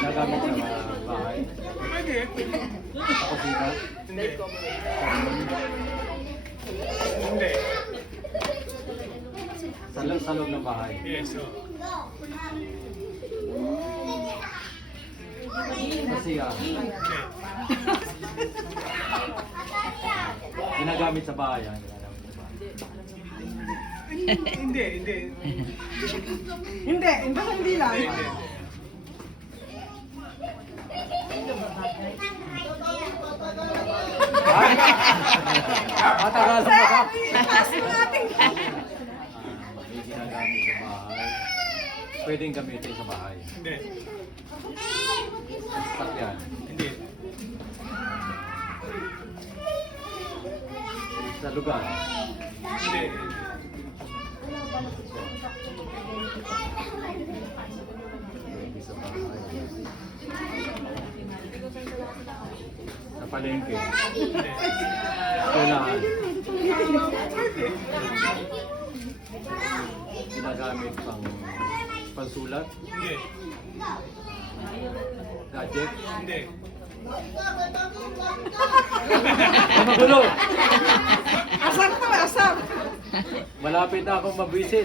Nagamit sa bahay. Pwede. Sa kusina. Hindi. Hindi. Sa loob ng bahay. Yes, so. Sa siya. Hindi. Ginagamit sa bahay. Ginagamit sa bahay. Hindi, hindi. Hindi lang. Hindi. Matagal mo ka. Ipasin natin. May ginagamit sa bahay. Pwedeng gamitin sa bahay. Hindi. Sakyan. Hindi. Sa lugar. Hindi. Pwede sa bahay. Sa palengke. Hindi. Eskwelahan. Pwede. Ginagamit pangsulat. Hindi. Gadget. Hindi. Ay, magulo! Asar to, asar. Malapit na akong mabisit.